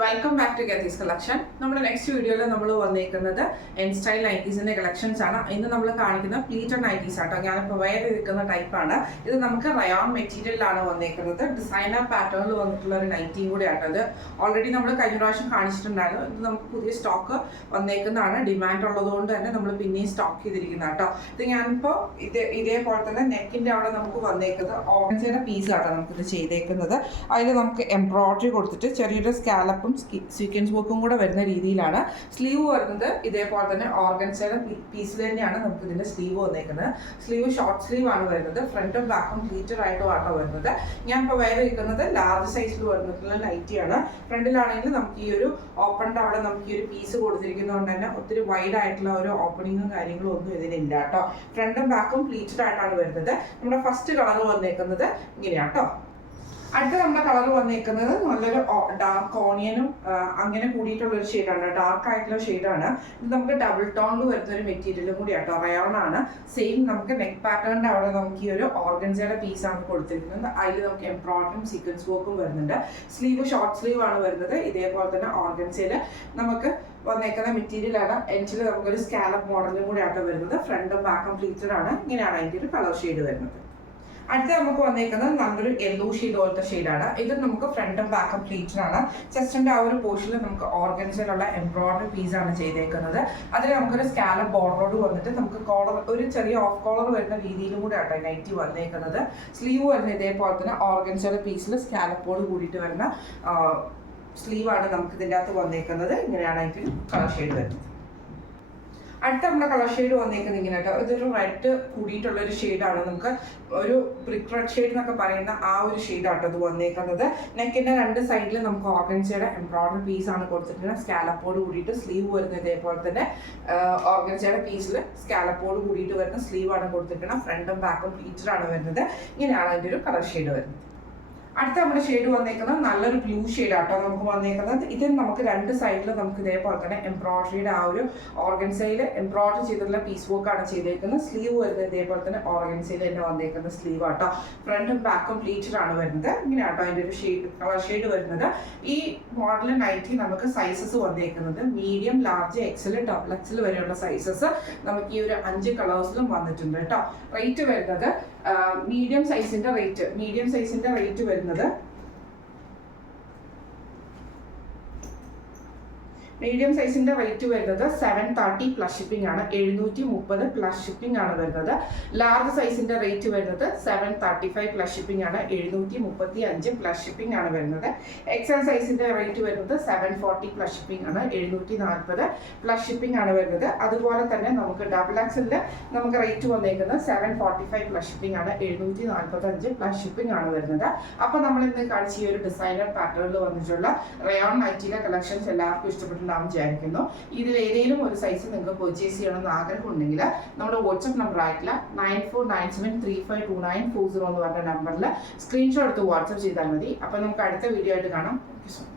Welcome back to Geethi's collection. നമ്മുടെ next വീഡിയോയിൽ നമ്മൾ വന്നിരിക്കുന്നത് എൻ സ്റ്റൈൽ നൈറ്റീസിന്റെ കളക്ഷൻസ് ആണ്. ഇന്ന് നമ്മൾ കാണിക്കുന്ന പ്ലീറ്റഡ് നൈറ്റീസ് ആട്ടോ. ഞാനിപ്പോൾ വെയർ ചെയ്തിരിക്കുന്ന ടൈപ്പാണ്. ഇത് നമുക്ക് റയോൺ മെറ്റീരിയലിലാണ് വന്നിരിക്കുന്നത്. ഡിസൈനർ പാറ്റേണിൽ വന്നിട്ടുള്ള ഒരു നൈറ്റിയും കൂടി ആട്ടോ. ഇത് ഓൾറെഡി നമ്മൾ കഴിഞ്ഞ പ്രാവശ്യം കാണിച്ചിട്ടുണ്ടായിരുന്നു. ഇത് നമുക്ക് പുതിയ സ്റ്റോക്ക് വന്നേക്കുന്നതാണ്. ഡിമാൻഡ് ഉള്ളതുകൊണ്ട് തന്നെ നമ്മൾ പിന്നെയും സ്റ്റോക്ക് ചെയ്തിരിക്കുന്ന കേട്ടോ. ഇത് ഞാനിപ്പോൾ ഇതേപോലെ തന്നെ നെക്കിൻ്റെ അവിടെ നമുക്ക് വന്നേക്കുന്നത് ഓറഞ്ചിൻ്റെ പീസാട്ടോ നമുക്കിത് ചെയ്തേക്കുന്നത്. അതിൽ നമുക്ക് എംബ്രോയിഡറി കൊടുത്തിട്ട് ചെറിയൊരു സ്കാലപ്പും സീക്വൻസ് വർക്കും കൂടെ വരുന്ന രീതിയിലാണ്. സ്ലീവ് വരുന്നത് ഇതേപോലെ തന്നെ ഓർഗൻസയുടെ പീസിൽ തന്നെയാണ് നമുക്ക് ഇതിൻ്റെ സ്ലീവ് വന്നേക്കുന്നത്. സ്ലീവ് ഷോർട്ട് സ്ലീവ് ആണ് വരുന്നത്. ഫ്രണ്ടും ബാക്കും പ്ലീറ്റഡ് ആയിട്ടും ആട്ടോ വരുന്നത്. ഞാൻ ഇപ്പോൾ വേറെ ഇരിക്കുന്നത് ലാർജ് സൈസിൽ വരുന്നിട്ടുള്ള നൈറ്റിയാണ്. ഫ്രണ്ടിലാണെങ്കിൽ നമുക്ക് ഈ ഒരു ഓപ്പണിൻ്റെ അവിടെ നമുക്ക് ഈ ഒരു പീസ് കൊടുത്തിരിക്കുന്നതുകൊണ്ട് തന്നെ ഒത്തിരി വൈഡ് ആയിട്ടുള്ള ഒരു ഓപ്പണിങ്ങും കാര്യങ്ങളും ഒന്നും ഇതിനില്ല കേട്ടോ. ഫ്രണ്ടും ബാക്കും പ്ലീറ്റഡ് ആയിട്ടാണ് വരുന്നത്. നമ്മുടെ ഫസ്റ്റ് കളർ വന്നേക്കുന്നത് ഇങ്ങനെയാട്ടോ. അടുത്ത നമ്മുടെ കളർ വന്നേക്കുന്നത് നല്ലൊരു ഡാർക്ക് ഓണിയനും അങ്ങനെ കൂടിയിട്ടുള്ളൊരു ഷെയ്ഡാണ്. ഡാർക്ക് ആയിട്ടുള്ള ഷെയ്ഡാണ്. ഇത് നമുക്ക് ഡബിൾ ടോണിൽ വരുന്ന ഒരു മെറ്റീരിയലും കൂടി ആട്ടോ. റയോൺ ആണ്. സെയിം നമുക്ക് നെക്ക് പാറ്റേണിൻ്റെ അവിടെ നമുക്ക് ഈ ഒരു ഓർഗൻസയുടെ പീസാണ് കൊടുത്തിരിക്കുന്നത്. അതിൽ നമുക്ക് എംബ്രോയിഡറിയും സീക്വൻസ് വർക്കും വരുന്നുണ്ട്. സ്ലീവ് ഷോർട്ട് സ്ലീവ് ആണ് വരുന്നത്. ഇതേപോലെ തന്നെ ഓർഗൻസയിൽ നമുക്ക് വന്നേക്കുന്ന മെറ്റീരിയലാണ്. എൻഡിൽ നമുക്കൊരു സ്കാലപ്പ് മോഡലും കൂടി ആട്ടോ വരുന്നത്. ഫ്രണ്ടും ബാക്കും പ്ലീറ്റഡ് ആണ്. ഇങ്ങനെയാണ് അതിൻ്റെ ഒരു കളർ ഷെയ്ഡ് വരുന്നത്. അടുത്ത നമുക്ക് വന്നേക്കുന്നത് നല്ലൊരു യെല്ലോ ഷെയ്ഡ് പോലത്തെ ഷെയ്ഡാണ്. ഇത് നമുക്ക് ഫ്രണ്ടും ബാക്കും പ്ലീറ്റഡ് ആണ്. ചെസ്റ്റിന്റെ ആ ഒരു പോർഷനിൽ നമുക്ക് ഓർഗൻസിലുള്ള എംബ്രോയിഡറി പീസാണ് ചെയ്തേക്കുന്നത്. അതിൽ നമുക്കൊരു സ്കാലപ്പ് ബോർഡറോട് വന്നിട്ട് നമുക്ക് കോളർ ഒരു ചെറിയ ഓഫ് കോളർ വരുന്ന രീതിയിലും കൂടെ ആട്ടോ നൈറ്റി വന്നേക്കുന്നത്. സ്ലീവ് വരുന്ന ഇതേപോലെ തന്നെ ഓർഗൻസിയുടെ പീസിൽ സ്കാലപ്പോട് കൂടിയിട്ട് വരുന്ന സ്ലീവാണ് നമുക്ക് ഇതിൻ്റെ അകത്ത് വന്നേക്കുന്നത്. ഇങ്ങനെയാണ് അതിൻ്റെ കളർ ഷെയ്ഡ് വരുന്നത്. അടുത്ത നമ്മുടെ കളർ ഷെയ്ഡ് വന്നേക്കുന്നത് ഇങ്ങനെ കേട്ടോ. ഇതൊരു റെഡ് കൂടിയിട്ടുള്ളൊരു ഷെയ്ഡാണ്. നമുക്ക് ഒരു ബ്രിക്ക് റെഡ് ഷെയ്ഡ് എന്നൊക്കെ പറയുന്ന ആ ഒരു ഷെയ്ഡാട്ടോ ഇത് വന്നേക്കുന്നത്. നെക്കിൻ്റെ രണ്ട് സൈഡിൽ നമുക്ക് ഓർഗൻസയുടെ എംബ്രോയിഡറി പീസാണ് കൊടുത്തിട്ടുള്ളത്. സ്കാലപ്പോട് കൂടിയിട്ട് സ്ലീവ് വരുന്നത് ഇതേപോലെ തന്നെ ഓർഗൻസയുടെ പീസിൽ സ്കാലപ്പോട് കൂടിയിട്ട് വരുന്ന സ്ലീവാണ് കൊടുത്തിട്ടുള്ളത്. ഫ്രണ്ടും ബാക്കും പ്ലീറ്റഡ് ആണ് വരുന്നത്. ഇങ്ങനെയാണ് അതിൻ്റെ ഒരു കളർ ഷെയ്ഡ് വരുന്നത്. അടുത്ത നമ്മുടെ ഷെയ്ഡ് വന്നേക്കുന്നത് നല്ലൊരു ബ്ലൂ ഷെയ്ഡാട്ടോ നമുക്ക് വന്നേക്കുന്നത്. ഇത് നമുക്ക് രണ്ട് സൈഡിൽ നമുക്ക് ഇതേപോലെ തന്നെ എംബ്രോയിഡറിയുടെ ആ ഒരു ഓർഗൻസയിൽ എംബ്രോയിഡറി ചെയ്തിട്ടുള്ള പീസ് വർക്കാണ് ചെയ്തേക്കുന്നത്. സ്ലീവ് വരുന്നത് ഇതേപോലെ തന്നെ ഓർഗൻസയിൽ തന്നെ വന്നേക്കുന്ന സ്ലീവ് ആട്ടോ. ഫ്രണ്ടും ബാക്കും പ്ലീറ്റഡ് ആണ് വരുന്നത്. ഇങ്ങനെയാട്ടോ അതിൻ്റെ ഒരു ഷെയ്ഡ് കളർ ഷെയ്ഡ് വരുന്നത്. ഈ മോഡൽ നൈറ്റി നമുക്ക് സൈസസ് വന്നേക്കുന്നത് medium, large, XL, double XL വരെയുള്ള സൈസസ് നമുക്ക് ഈ ഒരു 5 കളേഴ്സിലും വന്നിട്ടുണ്ട് കേട്ടോ. റേറ്റ് വരുന്നത് മീഡിയം സൈസിന്റെ റേറ്റ് വരുന്നത് മീഡിയം സൈസിന്റെ റേറ്റ് വരുന്നത് 730 പ്ലസ് ഷിപ്പിംഗ് ആണ്. 730 പ്ലസ് ഷിപ്പിംഗ് ആണ് വരുന്നത്. ലാർജ് സൈസിന്റെ റേറ്റ് വരുന്നത് 735 പ്ലസ് ഷിപ്പിംഗ് ആണ്. 735 പ്ലസ് ഷിപ്പിംഗ് ആണ് വരുന്നത്. എക്സൽ സൈസിന്റെ റേറ്റ് വരുന്നത് 740 പ്ലസ് ഷിപ്പിംഗ് ആണ്. 740 പ്ലസ് ഷിപ്പിംഗ് ആണ് വരുന്നത്. അതുപോലെ തന്നെ നമുക്ക് ഡബിൾ എക്സലില് നമുക്ക് റേറ്റ് വന്നേക്കുന്നത് 745 പ്ലസ് ഷിപ്പിംഗ് ആണ്. 745 പ്ലസ് ഷിപ്പിംഗ് ആണ് വരുന്നത്. അപ്പോൾ നമ്മൾ ഇന്ന് കാണിച്ച ഈ ഒരു ഡിസൈനർ പാറ്റേണിൽ വന്നിട്ടുള്ള റയോൺ നൈറ്റിയുടെ കളക്ഷൻസ് എല്ലാവർക്കും ഇഷ്ടപ്പെട്ടു വിചാരിക്കുന്നു. ഇതിൽ ഏതെങ്കിലും ഒരു സൈസ് നിങ്ങൾക്ക് പർച്ചേസ് ചെയ്യണമെന്ന് ആഗ്രഹമുണ്ടെങ്കിൽ നമ്മുടെ വാട്സ്ആപ്പ് നമ്പർ ആയിട്ടുള്ള 9497352940 എന്ന് പറഞ്ഞ നമ്പറിൽ സ്ക്രീൻഷോട്ട് എടുത്ത് വാട്സ്ആപ്പ് ചെയ്താൽ മതി. അപ്പോൾ നമുക്ക് അടുത്ത വീഡിയോ ആയിട്ട് കാണാം. Thank you so much.